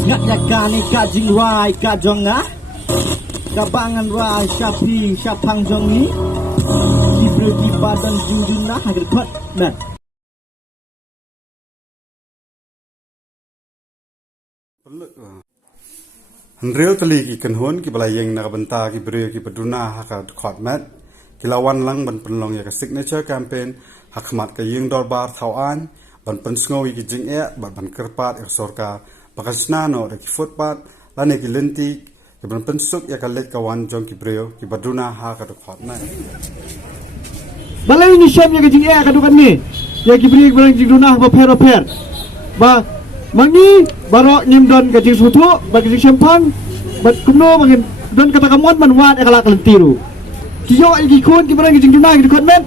Ngatnya kani kajing rai kajonga kabangan rai syapi syapang jongi kibru kibadan junduna hadir kot nah Real tali ki kenhon ki balayeng na kabanta ki beri ki peduna haka kot mat kilawan lang ban penlong ya ka signature campaign hakmat ka yeng dorbar thawan ban pensngowi ki jing e ban kerpat ek sorka bakasnano da ki footpath lane ki lenti ki ban pensuk ya ka lek kawan jong ki beri ki baduna haka kot mat balai ni syam ya ka jing e ka dukan ni ya ki beri barang jing dunah ba per ba mangi barok nyimdon gajing sutu bagi gajing sempang bat kumno bagi don kata kamon manwan ekalak lentiru kiyo iki kun ki barang gajing dunah ki konmen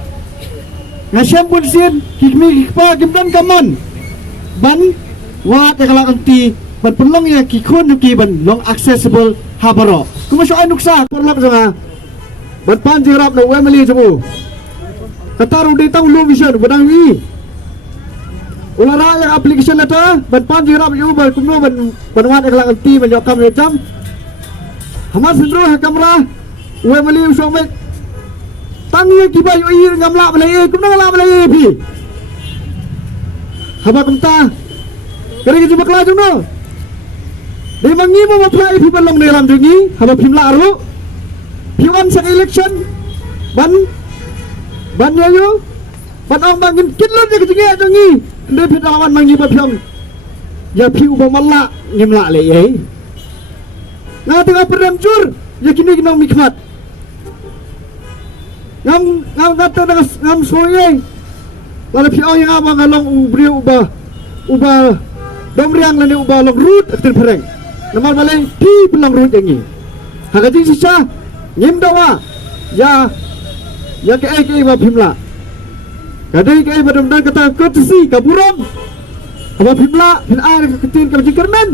ngasem pun sin kikmi kikpa kimdon kamon ban wat ekalak lenti ban pelong ya ki kun ki ban long accessible habaro kuma so nuksa perlap sama ban pan jirap na wemeli jamu kataru de tau lu vision badang wi ulara yang aplikasi lata ban pan jirap yu ban kumno ban wat ekalak lenti ban yokam jam Hamad sendiri kamera, we beli usung mek. Tangi kibai uir ngamla belai, kumna ngamla belai pi. Haba kumta, kari kita bakla jumno. Di mangi mo apply pi balong ni ram jungi, haba pimla aru. Piwan sa election, ban yayo, ban ong bangin kinlon ya kejungi jungi. Ndi pi lawan mangi ba piong. Ya pi uba malla ngimla le ye. Nga tengah perdam jur ya kini kinang mikmat ngam kata ngam soyeng wala piao yang abang ngalong ubri uba domriang lani uba long root aktir pereng namal baleng ti pelang root yangi hagajing sisa ngim dawa ya ke ba pimla kadai ke badam kata courtesy kaburam aba pimla pin air ketin kabajing kermen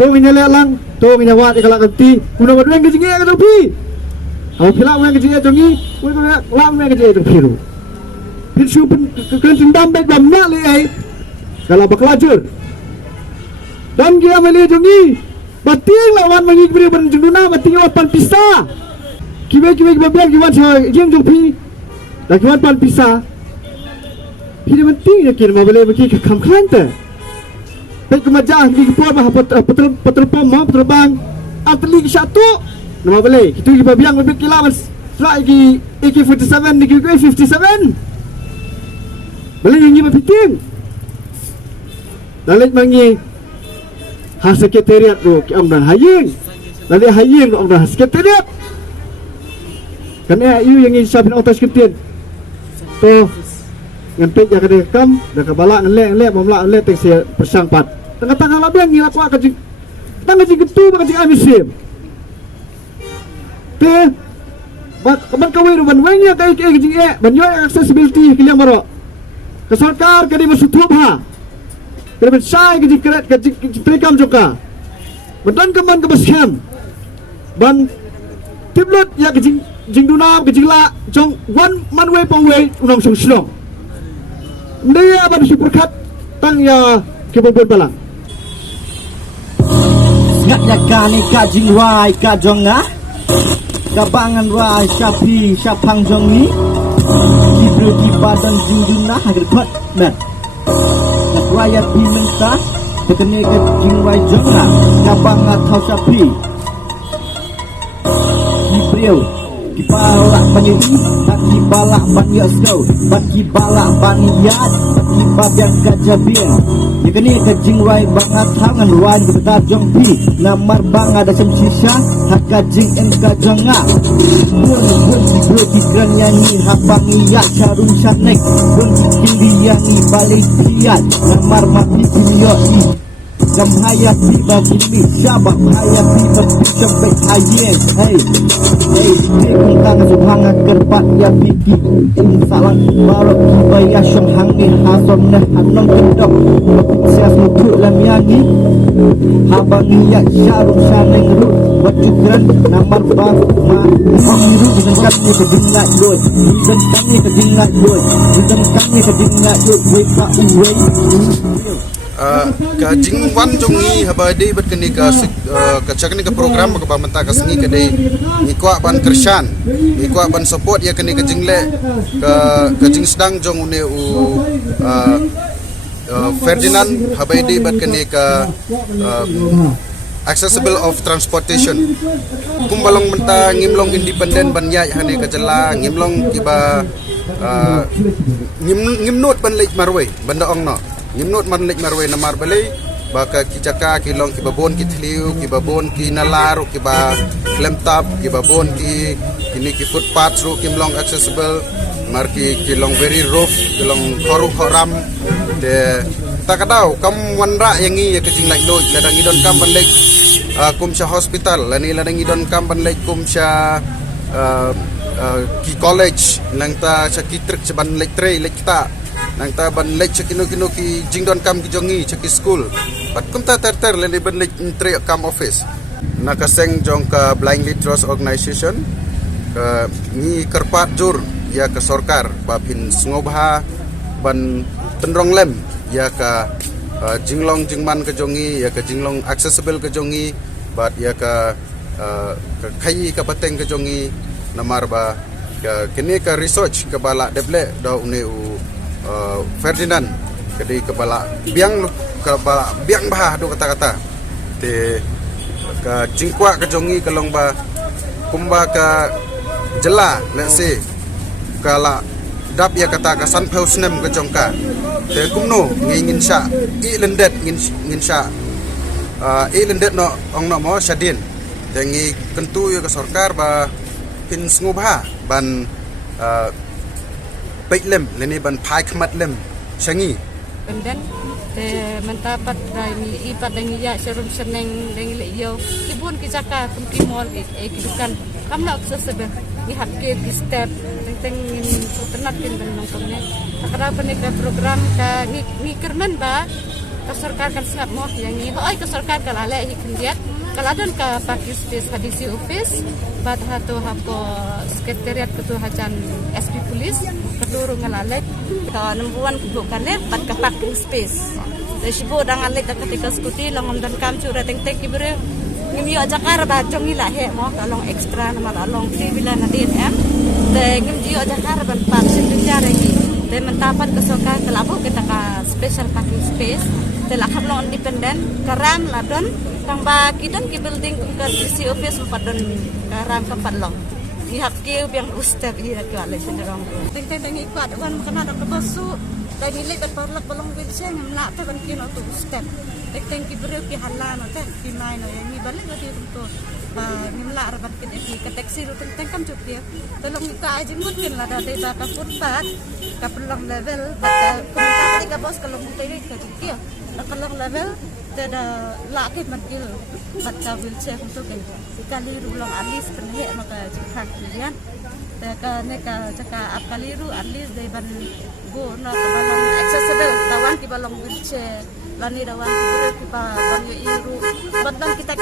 tong nyale lang tong nyawat ikalak kanti kuna baduen gejing e ka pi au phila wen gejing e jongi wen ka lam wen gejing e phiru pin su pin kan tindam bek bam na le ai kala baklajur dan dia mele jongi bating lawan mangi beri ban junduna bating wat pan pisa kiwe babian kiwan sa jing jong pi da kiwan pan pisa hide penting ya kin ma bele baki kam khante baik kemajah di kepua bah petrol pom mau petrol bang atli satu nama boleh itu di babiang lebih kilawan lagi AK47 di AK57 boleh nyanyi berfiting lalit mangi ha sekretariat tu ki amdan haying lalit haying amdan sekretariat kan ayu yang insapin otak sekretariat tu ngantik ya kada kam dah kebalak ngelek mamlak ngelek tek sia persangpat tengah-tengah labiang ngilak wa kajing tengah kajing getu kajing amisim te ban kawai ban wengnya kai kajing ban yo accessibility kiliang maro ke sarkar kadi masutub ha kadi ban sai kajing kret kajing trekam joka ban keman ke basyam ban tiblot ya kajing jingduna kajing la jong one man way pong way unong song slong dia abang superkat tang ya kebobon balang ngatnya kani kajing rai kajonga kabangan rai syapi syapang jongi kibru kibadan junduna hadir kot nah nak rakyat diminta berkene kajing rai jonga kabang atau syapi kibriu balak banyuri bagi balak banyak skau bagi balak banyak bagi babian kajabin ya kini kajing rai bangat tangan rai kebetar jongpi namar bang ada semsisa hak kajing en kajonga bun bro kikran nyanyi habang iya carung syatnek bun kindi yangi balik piat namar mati kilioi Gam hayat tiba kimi syabak hayat tiba sampai hayen hey kentang subhanga kerpat ya biki salang barok tiba ya syong hangi hason neh hanong kendok sias mutu lam yangi habang ya syarung saneng rut wajugran namar bang ma miru dengan kami kedingat loy dengan kami kedingat loy dengan kami kedingat loy weka uwe ka jingwan jongi habadi bat kini ka cakni ka program ka bamenta ka sengi ka dei ni kwa ban krishan ni kwa ban support ya kini ka jingle ka jing sedang jong une u Ferdinand habadi bat kini ka accessible of transportation kumbalong menta ngimlong independent banya hane ka jela ngimlong kiba ngimnot ban lek marwe banda ong no ngimnot man lek marwe namar balai baka kijaka kilong kibabon kitliu kibabon kinalaru kiba klemtap kibabon kini ki footpath ru kimlong accessible marki kilong very rough kilong koru koram de takadau kam wanra yangi ya kecing like doi ladang idon kam ban lek kumsha hospital lani ladang idon kam ban lek kumsha ki college langta sakitrik seban lek tre lek kita langta ban lek sakino ki jingdon kam ki jongi chaki school pat kumta ter lani ban lek tre kam office nakaseng jong ka blind lead trust organization ka ni kerpat jur ya ke sorkar babin ngobha ban tendrong lem ya ka jinglong jingman ke jongi ya ka jinglong accessible ke jongi bat ya ka khai ka pateng ke jongi namar ba kini ka research ke bala deble da une u Ferdinand kedi ke bala biang bah do kata-kata te ka jingkwa ke jongi kalong ba kumba ka jela let's say kala dap ya kata ka san phau snem ke jongka te kumno ngin sha i lendet ngin sha i lendet no ong no mo shadin te ngi kentu ya ka sarkar ba pin ngubha ban paitlem leni ban phai khmat lem shangi benden te mentapat dai ipat dai ya serum seneng dai le yo ibun ki jaka tum ki mol ki dukan kamna accessible ni hak ke step teng tenat pin benong komne akara penika program ka ni kermen ba ka sarkar kan sangat moh yang ni oi ka sarkar kala le hikindiat kala don ka pakistan hadisi office bat hato hapo sekretariat ketua hajan SP Polis keduru ngalale ka numbuan bukan le bat ka parking space desibo dangan le ketika skuti langom dan kam cura teng kibre ngimi Jakarta ba jongi la he mo kalong extra nama along bila na DNM de ngimi Jakarta ban pak sebentar lagi de mentapat kesokan kelabo kita ka special parking space de la kablong independent karam ladon kang ba kidan ki building ke DC office padon karam tempat long ihap ki yang ustad iya ka le senderong teng ikwat wan kana dak basu dan nilai berparlak balong wheelchair ngamla te ban kino tu step teng ki beriu ki halano te ki mai no yang ni balik ga dia tu ngimla rabat ki taxi ru teng kam cup dia tolong kita aja mungkin lah dari ka footpath ka pelong level bata kumta ka bos kalau mutai ka dia pelong level ada laki makil baca wheelchair untuk kali rulang alis penih maka jika kalian ka neka jaka apaliru alis dari ban go na balong accessible lawan ki balong wheelchair lani lawan ki pa ban yo iru batang kita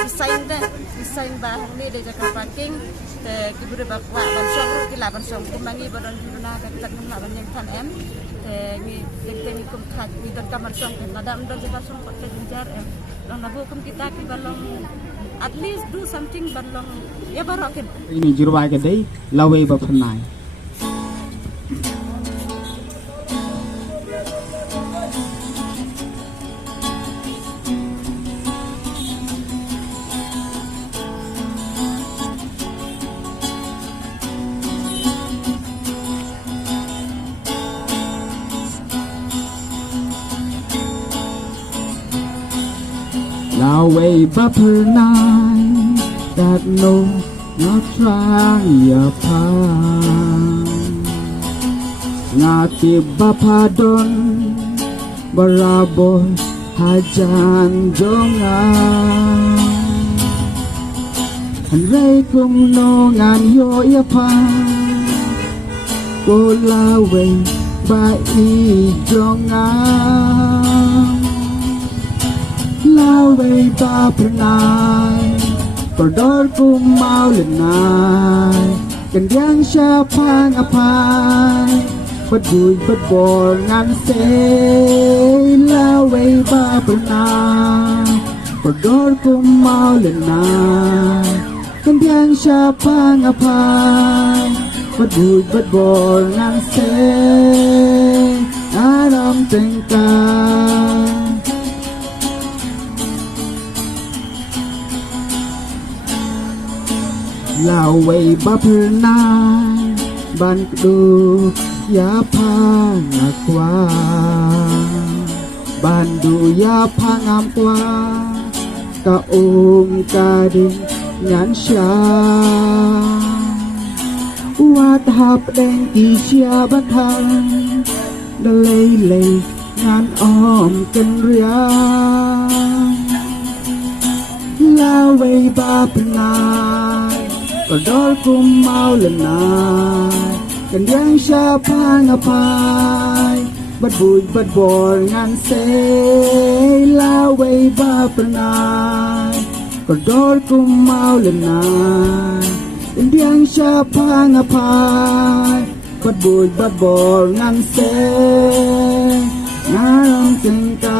design bahang ni de jaka parking te ki bure bakwa ban song ki la ban song kumangi badon dina ka kita ngam ban yang kan em te ni teknik kum khat ni dan kamar song nadam dan jaka song pakai jinjar em lang nabu kum kita ki balong at least do something balong ya barokin ini jiruai ke dei lawe ba phanai lawe ba phanai that no not trying ya pa ngati bapadon barabo hajan jonga hanrei kum no ngan yo ya pa ko lawe ba i jonga lawe ba pranai Perdor ku mau lenai Kendang siapang apai bật vui bật bò ngàn xế lao vây ba bờ na bờ đôi cùng mau lên na kan tiang siapa ngapai bật vui bật bò ngàn xế alam tengkang lao vây ba bờ na ban du ya pa ngakwa ban du ya pa ngamkwa ka ka ding ngan sha wat hap deng ki sia ban thang da lei ngan om kan ria la wei ba pna có đôi cùng mau lần nào cần yang siapa ngapai bật vui bật bò ngàn xe lao vây ba pernah có đôi cùng mau lần nào cần yang siapa ngapai bật vui bật bò ngàn xe ngàn tình ta